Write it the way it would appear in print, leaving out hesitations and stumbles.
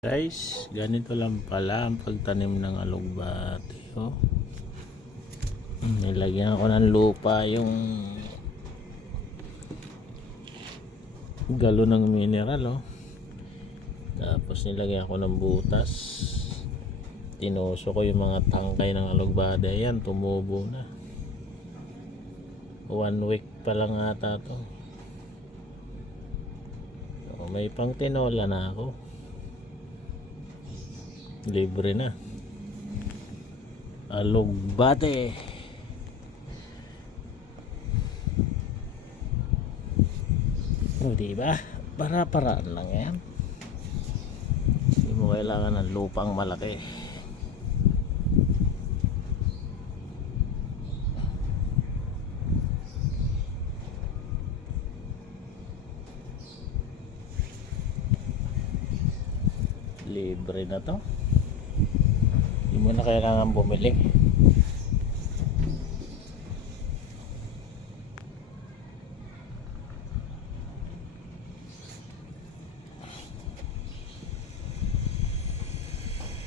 Guys, ganito lang pala ang pagtanim ng alugbati. Oh. Nilagyan ko ng lupa yung galon ng mineral. Oh. Tapos nilagyan ko ng butas. Tinuso ko yung mga tangkay ng alugbati. Ayan, tumubo na. 1 week pa lang ata to. So, may pang tinola na ako. Libre na alugbate. Diba? Para-paraan lang yan. Hindi mo kailangan ng lupang malaki. Libre na to. Hindi mo na kailangan bumili.